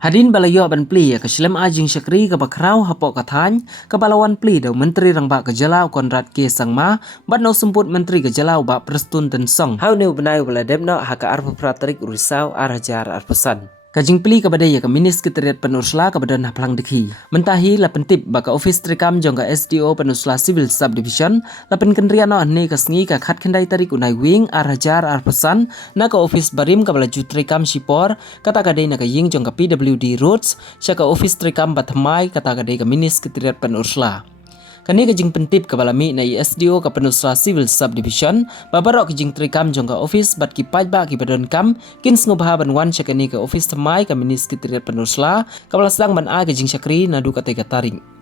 Hadin balayo ban pli ke Shlem Ajing Syakri ke bakrau hapok katany ke balawan pli dau Menteri Rangba ke Jalau Konrad K Sangma bat no semput Menteri ke Jalau ba Prestun dan Song. Hau neu benai bala demno haka arpa praterik urisau arhajar arpesan. Kajing pli kepada ya ke Minis Secretariat Pynursla kepada nah pelang dekhi. Mentahi la pentip baka office trikam jongga SDO Pynursla Civil Subdivision la penkendriano ane kasngi ka khat kendai tarik unai wing arhajar arpesan Naka office barim ka bala jutrikam sipor kata kadai naka ying jongga PWD roads syaka office trikam bathamai kata kadai ka Minis Secretariat Pynursla. Kani ke Jingpyntip ke balami na SDO ke Pynursla Civil Subdivision babarok ke Jingtrei kam jongga office bat ki pajba ki badon kam kin sngobaha banwan syakani ke office temai ke Minis Secretariat Pynursla ke bala Sdang ban a ke Jing Syakri nadu ka tega taring.